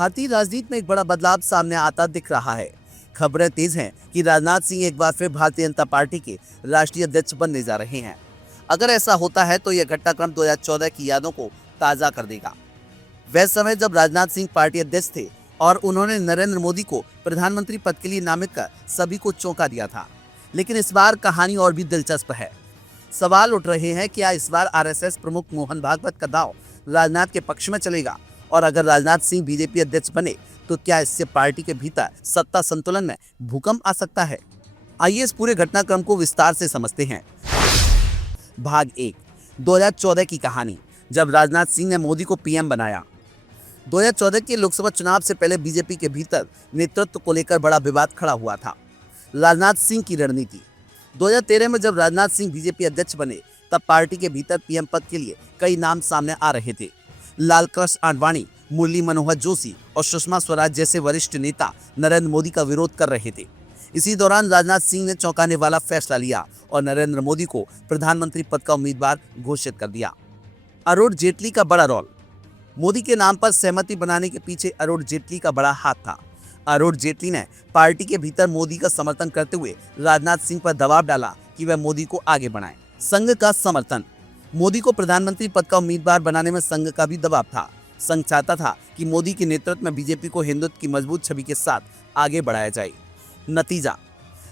भारतीय राजनीति में एक बड़ा बदलाव सामने आता दिख रहा है। खबरें तेज हैं कि राजनाथ सिंह एक बार फिर भारतीय जनता पार्टी के राष्ट्रीय अध्यक्ष बनने जा रहे हैं। अगर ऐसा होता है तो यह घटनाक्रम 2014 की यादों को ताजा कर देगा। वह समय जब राजनाथ सिंह पार्टी अध्यक्ष थे और उन्होंने नरेंद्र मोदी को प्रधानमंत्री पद के लिए नामित कर सभी को चौंका दिया था। लेकिन इस बार कहानी और भी दिलचस्प है। सवाल उठ रहे हैं क्या इस बार आरएसएस प्रमुख मोहन भागवत का दांव राजनाथ के पक्ष में चलेगा, और अगर राजनाथ सिंह बीजेपी अध्यक्ष बने तो क्या इससे पार्टी के भीतर सत्ता संतुलन में भूकंप आ सकता है। आइए इस पूरे घटनाक्रम को विस्तार से समझते हैं। भाग 1, 2014 की कहानी, जब राजनाथ सिंह ने मोदी को पीएम बनाया। 2014 के लोकसभा चुनाव से पहले बीजेपी के भीतर नेतृत्व को लेकर बड़ा विवाद खड़ा हुआ था। राजनाथ सिंह की रणनीति। 2013 में जब राजनाथ सिंह बीजेपी अध्यक्ष बने तब पार्टी के भीतर पीएम पद के लिए कई नाम सामने आ रहे थे। लालकृष्ण आडवाणी, मुरली मनोहर जोशी और सुषमा स्वराज जैसे वरिष्ठ नेता नरेंद्र मोदी का विरोध कर रहे थे। इसी दौरान राजनाथ सिंह ने चौंकाने वाला फैसला लिया और नरेंद्र मोदी को प्रधानमंत्री पद का उम्मीदवार घोषित कर दिया। अरुण जेटली का बड़ा रोल। मोदी के नाम पर सहमति बनाने के पीछे अरुण जेटली का बड़ा हाथ था। अरुण जेटली ने पार्टी के भीतर मोदी का समर्थन करते हुए राजनाथ सिंह पर दबाव डाला कि वह मोदी को आगे बढ़ाएं। संघ का समर्थन। मोदी को प्रधानमंत्री पद का उम्मीदवार बनाने में संघ का भी दबाव था। संघ चाहता था कि मोदी के नेतृत्व में बीजेपी को हिंदुत्व की मजबूत छवि के साथ आगे बढ़ाया जाए। नतीजा,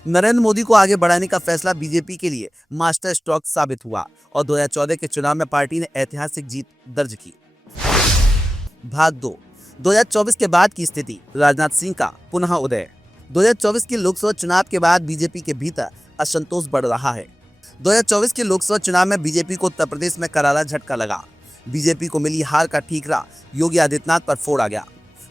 नरेंद्र मोदी को आगे बढ़ाने का फैसला बीजेपी के लिए मास्टर स्ट्रोक साबित हुआ और 2014 के चुनाव में पार्टी ने ऐतिहासिक जीत दर्ज की। भाग 2, 2024 के बाद की स्थिति, राजनाथ सिंह का पुनः उदय। 2024 के लोकसभा चुनाव के बाद बीजेपी के भीतर असंतोष बढ़ रहा है। 2024 के लोकसभा चुनाव में बीजेपी को उत्तर प्रदेश में करारा झटका लगा। बीजेपी को मिली हार का ठीकरा योगी आदित्यनाथ पर फोड़ा गया।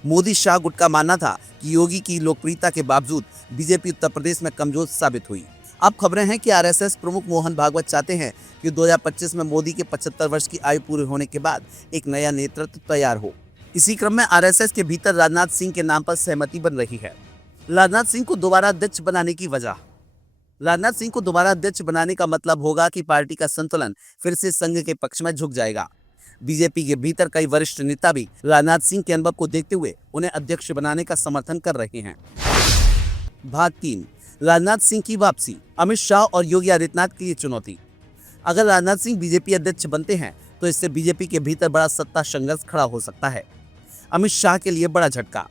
मोदी शाह गुट का मानना था कि योगी की लोकप्रियता के बावजूद बीजेपी उत्तर प्रदेश में कमजोर साबित हुई। अब खबरें हैं कि आरएसएस प्रमुख मोहन भागवत चाहते हैं कि 2025 में मोदी के 75 वर्ष की आयु पूरी होने के बाद एक नया नेतृत्व तैयार हो। इसी क्रम में आरएसएस के भीतर राजनाथ सिंह के नाम पर सहमति बन रही है। राजनाथ सिंह को दोबारा अध्यक्ष बनाने की वजह। राजनाथ सिंह को दोबारा अध्यक्ष बनाने का मतलब होगा कि पार्टी का संतुलन फिर से संघ के पक्ष में झुक जाएगा। बीजेपी के भीतर कई वरिष्ठ नेता भी राजनाथ सिंह के अनुभव को देखते हुए उन्हें अध्यक्ष बनाने का समर्थन कर रहे हैं। भाग 3, राजनाथ सिंह की वापसी, अमित शाह और योगी आदित्यनाथ की चुनौती। अगर राजनाथ सिंह बीजेपी अध्यक्ष बनते हैं तो इससे बीजेपी के भीतर बड़ा सत्ता संघर्ष खड़ा हो सकता है। अमित शाह के लिए बड़ा झटका।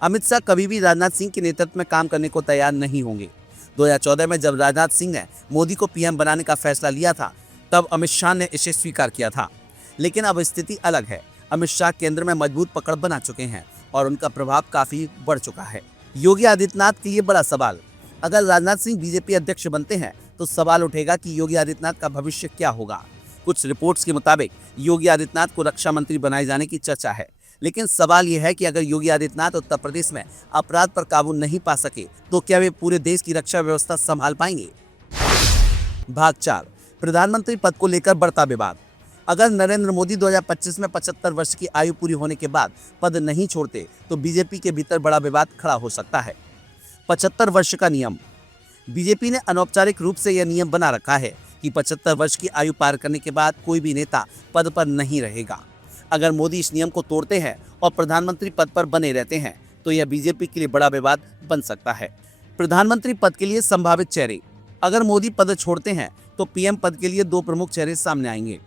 अमित शाह कभी भी राजनाथ सिंह के नेतृत्व में काम करने को तैयार नहीं होंगे। 2014 में जब राजनाथ सिंह ने मोदी को पीएम बनाने का फैसला लिया था तब अमित शाह ने इसे स्वीकार किया था। लेकिन अब स्थिति अलग है। अमित शाह केंद्र में मजबूत पकड़ बना चुके हैं और उनका प्रभाव काफी बढ़ चुका है। योगी आदित्यनाथ के लिए बड़ा सवाल। अगर राजनाथ सिंह बीजेपी अध्यक्ष बनते हैं तो सवाल उठेगा कि योगी आदित्यनाथ का भविष्य क्या होगा। कुछ रिपोर्ट्स के मुताबिक योगी आदित्यनाथ को रक्षा मंत्री बनाए जाने की चर्चा है। लेकिन सवाल यह है कि अगर योगी आदित्यनाथ उत्तर प्रदेश में अपराध पर काबू नहीं पा सके तो क्या वे पूरे देश की रक्षा व्यवस्था संभाल पाएंगे। भाग 4, प्रधानमंत्री पद को लेकर बढ़ता विवाद। अगर नरेंद्र मोदी 2025 में 75 वर्ष की आयु पूरी होने के बाद पद नहीं छोड़ते तो बीजेपी के भीतर बड़ा विवाद खड़ा हो सकता है। 75 वर्ष का नियम। बीजेपी ने अनौपचारिक रूप से यह नियम बना रखा है कि 75 वर्ष की आयु पार करने के बाद कोई भी नेता पद पर नहीं रहेगा। अगर मोदी इस नियम को तोड़ते हैं और प्रधानमंत्री पद पर बने रहते हैं तो यह बीजेपी के लिए बड़ा विवाद बन सकता है। प्रधानमंत्री पद के लिए संभावित चेहरे। अगर मोदी पद छोड़ते हैं तो पीएम पद के लिए 2 प्रमुख चेहरे सामने आएंगे।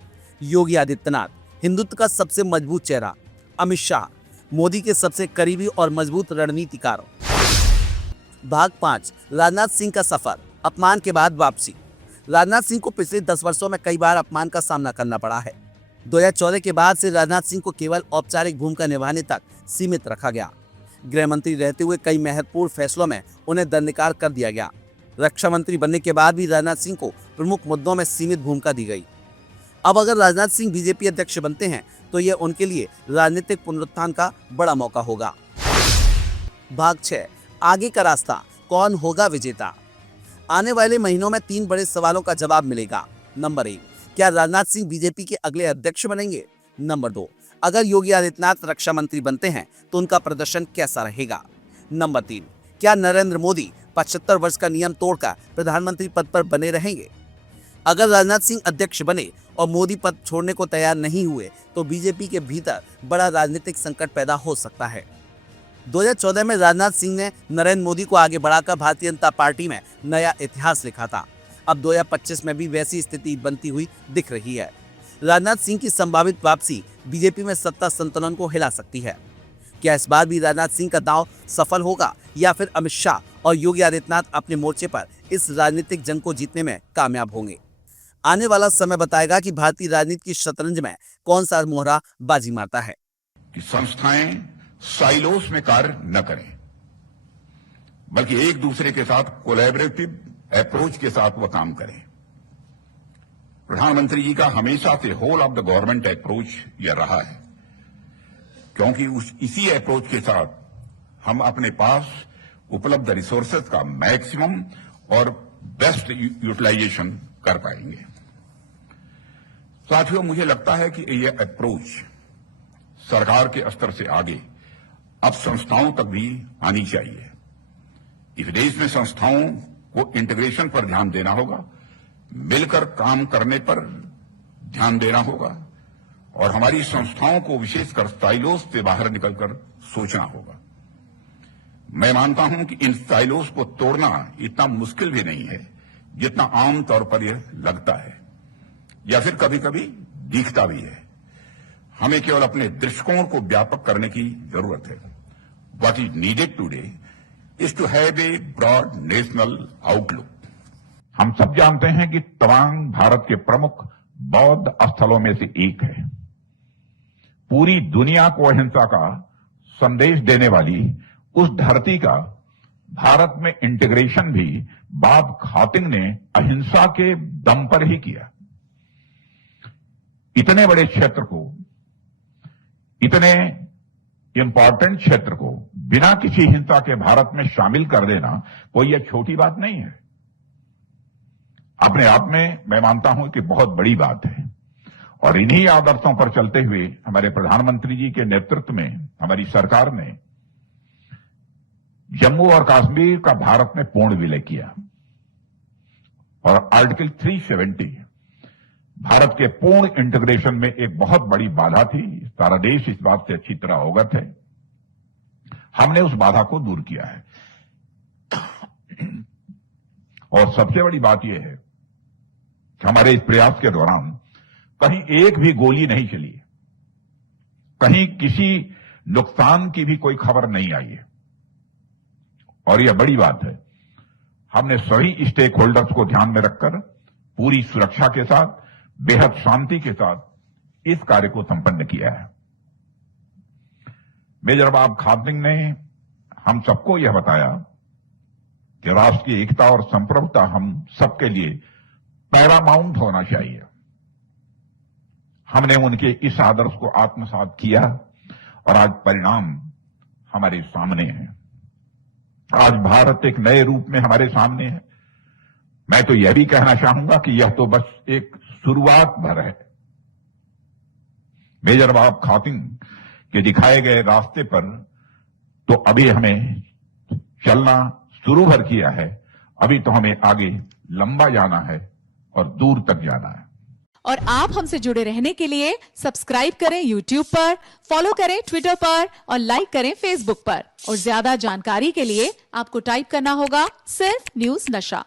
योगी आदित्यनाथ, हिंदुत्व का सबसे मजबूत चेहरा। अमित शाह, मोदी के सबसे करीबी और मजबूत रणनीतिकार। भाग 5, राजनाथ सिंह का सफर, अपमान के बाद वापसी। राजनाथ सिंह को पिछले 10 वर्षों में कई बार अपमान का सामना करना पड़ा है। 2014 के बाद से राजनाथ सिंह को केवल औपचारिक भूमिका निभाने तक सीमित रखा गया। गृह मंत्री रहते हुए कई महत्वपूर्ण फैसलों में उन्हें दंडनीकार कर दिया गया। रक्षा मंत्री बनने के बाद भी राजनाथ सिंह को प्रमुख मुद्दों में सीमित भूमिका दी गई। अब अगर राजनाथ सिंह बीजेपी अध्यक्ष बनते हैं तो यह उनके लिए राजनीतिक पुनरुत्थान का बड़ा मौका होगा। भाग 6, आगे का रास्ता, कौन होगा विजेता। आने वाले महीनों में 3 बड़े सवालों का जवाब मिलेगा। नंबर 1, क्या राजनाथ सिंह बीजेपी के अगले अध्यक्ष बनेंगे। नंबर 2, अगर योगी आदित्यनाथ रक्षा मंत्री बनते हैं तो उनका प्रदर्शन कैसा रहेगा। नंबर 3, क्या नरेंद्र मोदी 75 वर्ष का नियम तोड़कर प्रधानमंत्री पद पर बने रहेंगे। अगर राजनाथ सिंह अध्यक्ष बने और मोदी पद छोड़ने को तैयार नहीं हुए तो बीजेपी के भीतर बड़ा राजनीतिक संकट पैदा हो सकता है। 2014 में राजनाथ सिंह ने नरेंद्र मोदी को आगे बढ़ाकर भारतीय जनता पार्टी में नया इतिहास लिखा था। अब 2025 में भी वैसी स्थिति बनती हुई दिख रही है। राजनाथ सिंह की संभावित वापसी बीजेपी में सत्ता संतुलन को हिला सकती है। क्या इस बार भी राजनाथ सिंह का दांव सफल होगा या फिर अमित शाह और योगी आदित्यनाथ अपने मोर्चे पर इस राजनीतिक जंग को जीतने में कामयाब होंगे? आने वाला समय बताएगा कि भारतीय राजनीति की शतरंज में कौन सा मोहरा बाजी मारता है। कि संस्थाएं साइलोस में कार्य न करें, बल्कि एक दूसरे के साथ कोलैबोरेटिव अप्रोच के साथ वह काम करें। प्रधानमंत्री जी का हमेशा से whole of the government approach यह रहा है, क्योंकि इसी अप्रोच के साथ हम अपने पास उपलब्ध रिसोर्सेज का मैक्सिमम और बेस्ट यूटिलाइजेशन कर पाएंगे। साथियों, मुझे लगता है कि यह अप्रोच सरकार के स्तर से आगे अब संस्थाओं तक भी आनी चाहिए। इस देश में संस्थाओं को इंटीग्रेशन पर ध्यान देना होगा, मिलकर काम करने पर ध्यान देना होगा और हमारी संस्थाओं को विशेषकर साइलोस से बाहर निकलकर सोचना होगा। मैं मानता हूं कि इन साइलोस को तोड़ना इतना मुश्किल भी नहीं है जितना आम तौर पर यह लगता है या फिर कभी कभी दिखता भी है। हमें केवल अपने दृष्टिकोण को व्यापक करने की जरूरत है। What is needed today is to have a broad national outlook. हम सब जानते हैं कि तवांग भारत के प्रमुख बौद्ध स्थलों में से एक है। पूरी दुनिया को अहिंसा का संदेश देने वाली उस धरती का भारत में इंटीग्रेशन भी बाब खातिंग ने अहिंसा के दम पर ही किया। इतने बड़े क्षेत्र को, इतने इंपॉर्टेंट क्षेत्र को बिना किसी हिंसा के भारत में शामिल कर देना कोई यह छोटी बात नहीं है। अपने आप में मैं मानता हूं कि बहुत बड़ी बात है और इन्हीं आदर्शों पर चलते हुए हमारे प्रधानमंत्री जी के नेतृत्व में हमारी सरकार ने जम्मू और कश्मीर का भारत में पूर्ण विलय किया और आर्टिकल 370 भारत के पूर्ण इंटीग्रेशन में एक बहुत बड़ी बाधा थी। सारा देश इस बात से अच्छी तरह अवगत है। हमने उस बाधा को दूर किया है और सबसे बड़ी बात यह है कि हमारे इस प्रयास के दौरान कहीं एक भी गोली नहीं चली, कहीं किसी नुकसान की भी कोई खबर नहीं आई है और यह बड़ी बात है। हमने सभी स्टेक होल्डर्स को ध्यान में रखकर पूरी सुरक्षा के साथ, बेहद शांति के साथ इस कार्य को संपन्न किया है। मेजर बाब खातिंग ने हम सबको यह बताया कि राष्ट्र की एकता और संप्रभुता हम सबके लिए पैरामाउंट होना चाहिए। हमने उनके इस आदर्श को आत्मसात किया और आज परिणाम हमारे सामने है। आज भारत एक नए रूप में हमारे सामने है। मैं तो यह भी कहना चाहूंगा कि यह तो बस एक शुरुआत भर है। मेजर बाब खातिंग के दिखाए गए रास्ते पर तो अभी हमें चलना शुरू भर किया है। अभी तो हमें आगे लंबा जाना है और दूर तक जाना है। और आप हमसे जुड़े रहने के लिए सब्सक्राइब करें YouTube पर, फॉलो करें Twitter पर और लाइक करें Facebook पर। और ज्यादा जानकारी के लिए आपको टाइप करना होगा सिर्फ न्यूज नशा।